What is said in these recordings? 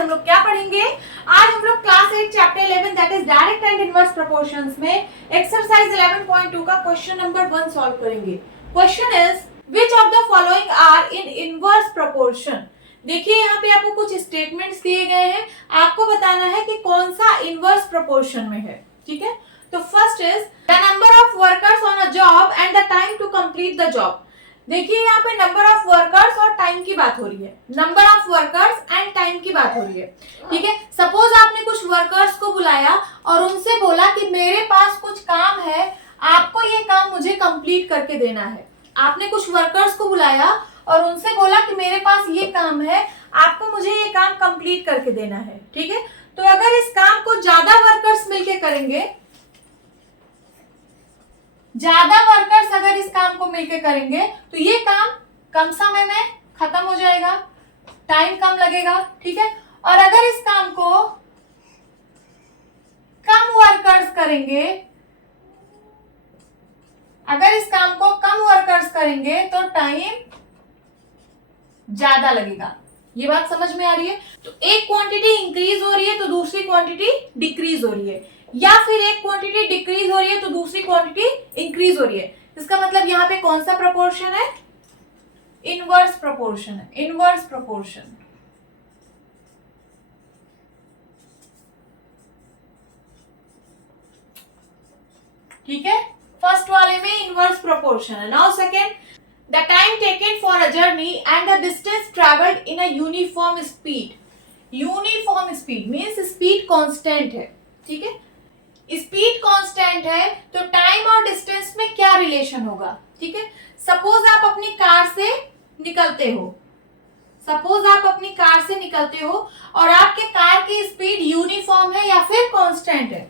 आज हम लोग क्या पढ़ेंगे? आज हम लोग class 8 chapter 11 that is direct and inverse proportions में एक्सरसाइज 11.2 का क्वेश्चन नंबर 1 सॉल्व करेंगे। Question is which of the following are in inverse proportion. देखिए यहाँ पे आपको कुछ स्टेटमेंट्स दिए गए हैं, आपको बताना है कि कौन सा इनवर्स प्रोपोर्शन में है। ठीक है, तो first is the number of workers on a job and the time to complete the job. देखिए यहाँ पे नंबर ऑफ वर्कर्स और टाइम की बात हो रही है, number of workers and time की बात हो रही है। ठीक है, सपोज आपने कुछ वर्कर्स को बुलाया और उनसे बोला कि मेरे पास कुछ काम है, आपको ये काम मुझे कंप्लीट करके देना है। आपने कुछ वर्कर्स को बुलाया और उनसे बोला कि मेरे पास ये काम है, आपको मुझे ये काम कंप्लीट करके देना है। ठीक है, तो अगर इस काम को ज्यादा वर्कर्स मिलके करेंगे, ज्यादा वर्कर्स अगर इस काम को मिलकर करेंगे तो ये काम कम समय में खत्म हो जाएगा, टाइम कम लगेगा। ठीक है, और अगर इस काम को कम वर्कर्स करेंगे, अगर इस काम को कम वर्कर्स करेंगे तो टाइम ज्यादा लगेगा। ये बात समझ में आ रही है? तो एक क्वांटिटी इंक्रीज हो रही है तो दूसरी क्वांटिटी डिक्रीज हो रही है, या फिर एक क्वांटिटी डिक्रीज हो रही है तो दूसरी क्वांटिटी इंक्रीज हो रही है। इसका मतलब यहाँ पे कौन सा प्रोपोर्शन है? इनवर्स प्रोपोर्शन है, इनवर्स प्रोपोर्शन। ठीक है, फर्स्ट वाले में इनवर्स प्रोपोर्शन है। Now second, the time taken for a journey and the distance travelled in a uniform speed. Uniform speed means speed constant है। ठीक है, स्पीड कांस्टेंट है तो टाइम और डिस्टेंस में क्या रिलेशन होगा? ठीक है, सपोज आप अपनी कार से निकलते हो, सपोज आप अपनी कार से निकलते हो और आपके कार की स्पीड यूनिफॉर्म है या फिर कांस्टेंट है।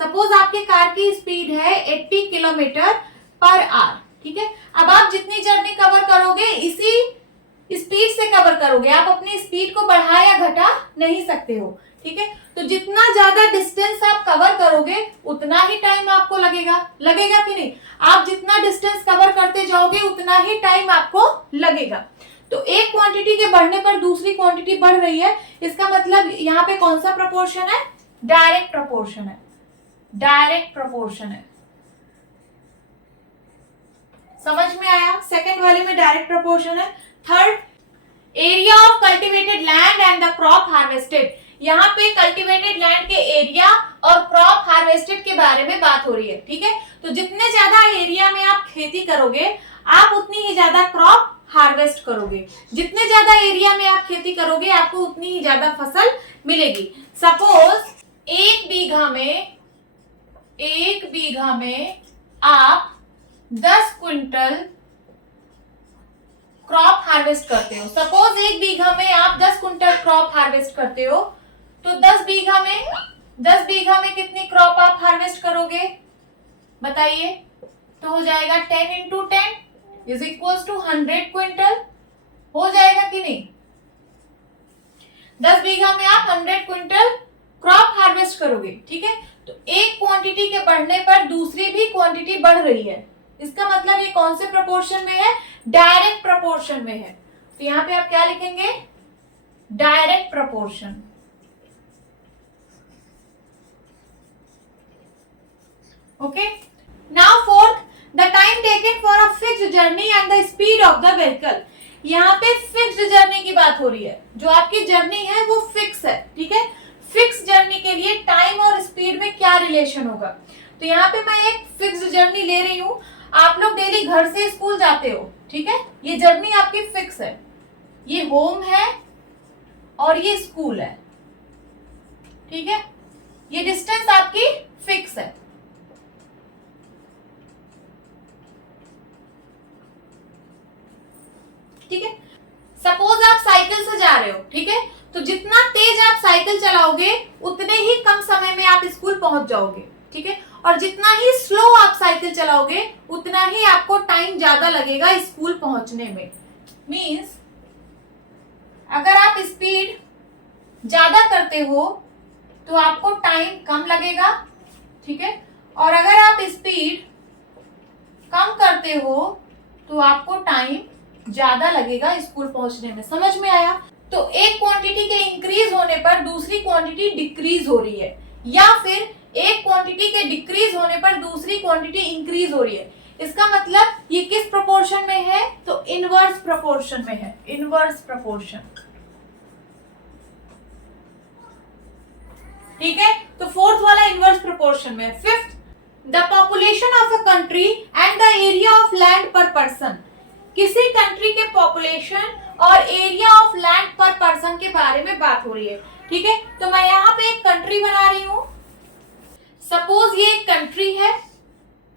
सपोज आपके कार की स्पीड है 80 किलोमीटर पर आवर। ठीक है, अब आप जितनी जर्नी कवर करोगे इसी स्पीड से कवर करोगे, आप अपनी स्पीड को बढ़ा या घटा नहीं सकते हो। ठीक है, तो जितना ज्यादा डिस्टेंस आप कवर करोगे उतना ही टाइम आपको लगेगा, लगेगा कि नहीं? आप जितना डिस्टेंस कवर करते जाओगे उतना ही टाइम आपको लगेगा। तो एक क्वांटिटी के बढ़ने पर दूसरी क्वांटिटी बढ़ रही है, इसका मतलब यहाँ पे कौन सा प्रोपोर्शन है? डायरेक्ट प्रोपोर्शन है, डायरेक्ट प्रोपोर्शन है। समझ में आया? सेकंड वाले में डायरेक्ट प्रोपोर्शन है। Third, area of cultivated land and the crop harvested. यहाँ पे कल्टिवेटेड लैंड के एरिया और क्रॉप हार्वेस्टेड के बारे में बात हो रही है। ठीक है, तो जितने ज्यादा एरिया में आप खेती करोगे आप उतनी ही ज्यादा क्रॉप हार्वेस्ट करोगे, जितने ज्यादा एरिया में आप खेती करोगे आपको उतनी ही ज्यादा फसल मिलेगी। सपोज एक बीघा में आप 10 क्विंटल क्रॉप हार्वेस्ट करते हो। सपोज एक बीघा में आप 10 क्विंटल क्रॉप हार्वेस्ट करते हो, तो 10 बीघा में कितनी क्रॉप आप हार्वेस्ट करोगे बताइए? तो हो जाएगा 10 into 10 is equals to 100 quintal. हो जाएगा कि नहीं? 10 बीघा में आप 100 क्विंटल क्रॉप हार्वेस्ट करोगे। ठीक है, तो एक क्वांटिटी के बढ़ने पर दूसरी भी क्वांटिटी बढ़ रही है, इसका मतलब ये कौन से प्रोपोर्शन में है? डायरेक्ट प्रोपोर्शन में है। तो यहाँ पे आप क्या लिखेंगे? Direct proportion. Okay, now fourth, the time taken for a fixed journey and the speed of the vehicle. यहाँ पे फिक्स्ड जर्नी की बात हो रही है, जो आपकी जर्नी है वो फिक्स है। ठीक है, फिक्स जर्नी के लिए टाइम और स्पीड में क्या रिलेशन होगा? तो यहाँ पे मैं एक फिक्स्ड जर्नी ले रही हूँ, आप लोग डेली घर से स्कूल जाते हो। ठीक है, ये जर्नी आपकी फिक्स है, ये होम है और ये स्कूल है। ठीक है, ये डिस्टेंस आपकी फिक्स है। ठीक है, सपोज आप साइकिल से जा रहे हो। ठीक है, तो जितना तेज आप साइकिल चलाओगे उतने ही कम समय में आप स्कूल पहुंच जाओगे। ठीक है, और जितना ही स्लो आप साइकिल चलाओगे उतना ही आपको टाइम ज्यादा लगेगा स्कूल पहुंचने में। मींस अगर आप स्पीड ज्यादा करते हो तो आपको टाइम कम लगेगा। ठीक है, और अगर आप स्पीड कम करते हो तो आपको टाइम ज्यादा लगेगा स्कूल पहुंचने में। समझ में आया? तो एक क्वांटिटी के इंक्रीज होने पर दूसरी क्वांटिटी डिक्रीज हो रही है, या फिर एक क्वांटिटी के डिक्रीज होने पर दूसरी क्वांटिटी इंक्रीज हो रही है। इसका मतलब ये किस प्रोपोर्शन में है, तो इनवर्स प्रोपोर्शन में है, इनवर्स प्रोपोर्शन। ठीक है, तो फोर्थ वाला इनवर्स प्रोपोर्शन में। Fifth, the population of a country and the area of land पर पर्सन। किसी कंट्री के पॉपुलेशन और एरिया ऑफ लैंड पर पर्सन के बारे में बात हो रही है। ठीक है, तो मैं यहाँ पे एक कंट्री बना रही हूं। सपोज ये एक कंट्री है,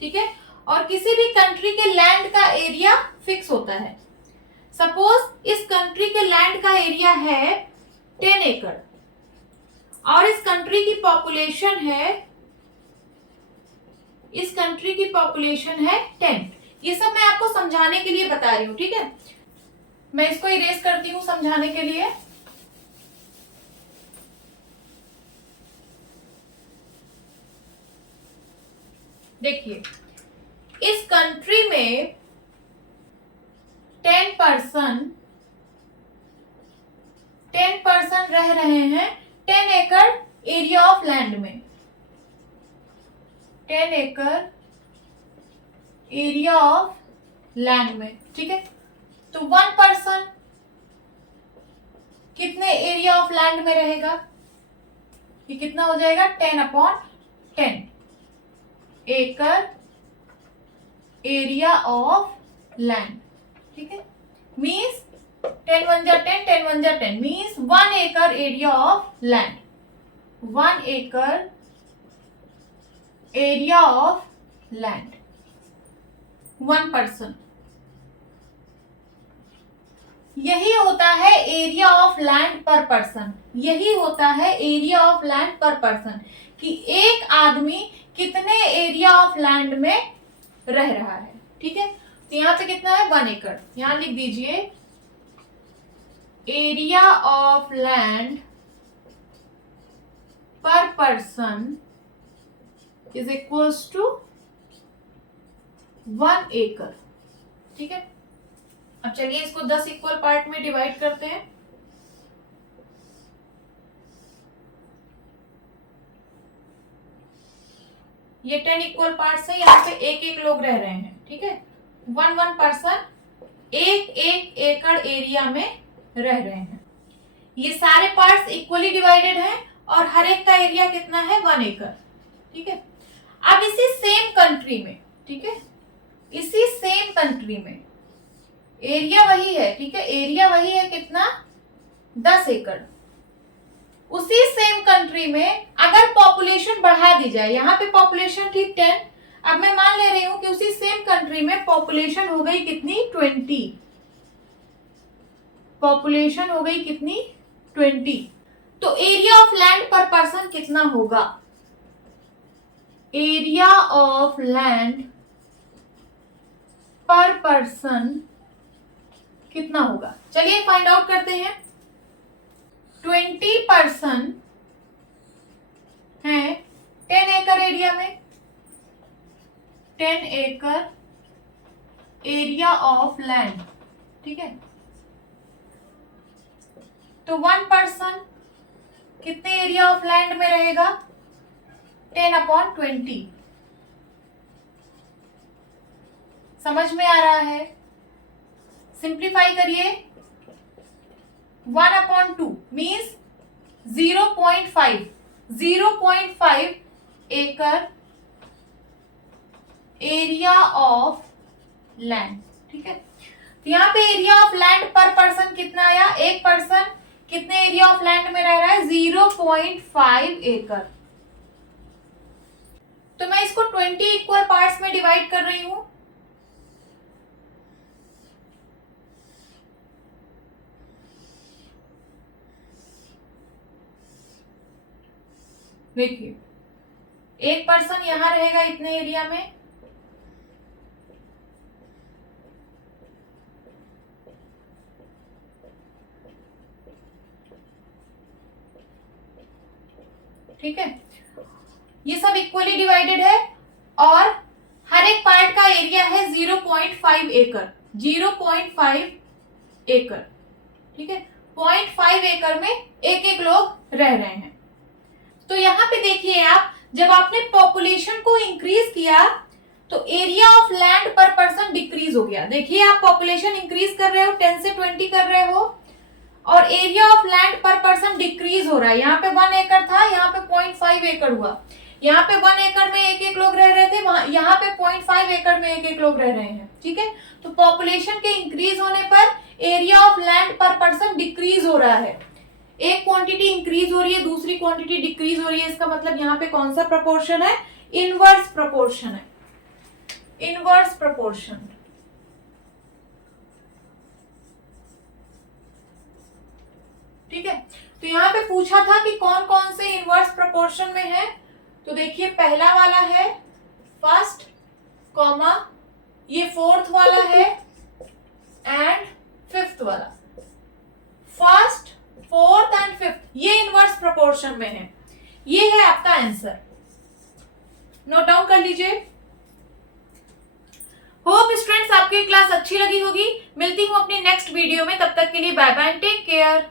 ठीक है, और किसी भी कंट्री के लैंड का एरिया फिक्स होता है। सपोज इस कंट्री के लैंड का एरिया है 10 एकड़ और इस कंट्री की पॉपुलेशन है, इस कंट्री की पॉपुलेशन है 10। ये सब मैं आपको समझाने के लिए बता रही हूं, ठीक है। मैं इसको इरेज करती हूं समझाने के लिए। देखिए, इस कंट्री में 10% रह रहे हैं 10 एकड़ एरिया ऑफ लैंड में, 10 एकड़ एरिया ऑफ लैंड में, ठीक है। तो 1% कितने एरिया ऑफ लैंड में रहेगा, ये कितना हो जाएगा 10/10 एकड़ एरिया ऑफ लैंड, ठीक है। मीन्स 10 1 जा 10, 10 1 जा 10, मीन्स 1 एकड़ एरिया ऑफ लैंड, 1 एकड़ एरिया ऑफ लैंड, 1%। यही होता है एरिया ऑफ लैंड पर पर्सन, यही होता है एरिया ऑफ लैंड पर पर्सन, कि एक आदमी कितने एरिया ऑफ लैंड में रह रहा है, ठीक है। तो यहां पे कितना है 1 एकड़, यहां लिख दीजिए एरिया ऑफ लैंड पर पर्सन इज इक्वल्स टू 1 एकड़, ठीक है। अब चलिए इसको 10 इक्वल पार्ट में डिवाइड करते हैं। ये 10 इक्वल पार्ट्स है, यहाँ पे एक एक लोग रह रहे हैं, ठीक है। 1 पर्सन एक एकड़ एरिया में रह रहे हैं। ये सारे पार्ट्स इक्वली डिवाइडेड हैं और हर एक का एरिया कितना है 1 एकड़, ठीक है। अब इसी सेम कंट्री में, ठीक है, इसी सेम कंट्री में एरिया वही है, ठीक है, एरिया वही है कितना 10 एकड़। उसी सेम कंट्री में अगर पॉपुलेशन बढ़ा दी जाए, यहाँ पे पॉपुलेशन थी 10, अब मैं मान ले रही हूं कि उसी सेम कंट्री में पॉपुलेशन हो गई कितनी 20, पॉपुलेशन हो गई कितनी 20, तो एरिया ऑफ लैंड पर पर्सन कितना होगा, एरिया ऑफ लैंड पर पर्सन कितना होगा, चलिए फाइंड आउट करते हैं। 20% है 10 एकड़ एरिया में, 10 एकड़ एरिया ऑफ लैंड, ठीक है। तो 1% कितने एरिया ऑफ लैंड में रहेगा 10/20। समझ में आ रहा है, सिंप्लीफाई करिए। 1/2 मीन्स 0.5 एकड़ एरिया ऑफ लैंड, ठीक है। तो यहाँ पे एरिया ऑफ लैंड पर पर्सन कितना आया, एक पर्सन कितने एरिया ऑफ लैंड में रह रहा है 0.5 एकड़। तो मैं इसको 20 इक्वल पार्ट्स में डिवाइड कर रही हूं। देखिए, एक पर्सन यहां रहेगा इतने एरिया में, ठीक है। ये सब इक्वली डिवाइडेड है और हर एक पार्ट का एरिया है 0.5 एकड़, 0.5 एकड़, ठीक है। 0.5 एकड़ में एक एक लोग रह रहे हैं। तो यहाँ पे देखिए आप, जब आपने पॉपुलेशन को इंक्रीज किया तो एरिया ऑफ लैंड पर पर्सन डिक्रीज हो गया। देखिए आप पॉपुलेशन इंक्रीज कर रहे हो, 10 से 20 कर रहे हो, और एरिया ऑफ लैंड पर पर्सन डिक्रीज हो रहा है। यहाँ पे 1 एकड़ था, यहाँ पे 0.5 एकड़ हुआ। यहाँ पे 1 एकड़ में एक एक लोग रह रहे थे, वहां यहाँ पे 0.5 एकड़ में एक एक लोग रह रहे हैं। ठीक है, तो पॉपुलेशन के इंक्रीज होने पर एरिया ऑफ लैंड पर पर्सन डिक्रीज हो रहा है। एक क्वांटिटी इंक्रीज हो रही है, दूसरी क्वांटिटी डिक्रीज हो रही है। इसका मतलब यहाँ पे कौन सा प्रपोर्शन है? इनवर्स प्रपोर्शन है, इनवर्स प्रपोर्शन। ठीक है, तो यहाँ पे पूछा था कि कौन कौन से इनवर्स प्रपोर्शन में है। तो देखिए पहला वाला है फर्स्ट, कॉमा, ये फोर्थ वाला है एंड फिफ्थ वाला। फर्स्ट, फोर्थ एंड फिफ्थ ये इनवर्स प्रोपोर्शन में है। ये है आपका आंसर, नोट डाउन कर लीजिए। होप स्टूडेंट्स आपकी क्लास अच्छी लगी होगी। मिलती हूँ अपनी नेक्स्ट वीडियो में, तब तक के लिए बाय बाय, टेक केयर।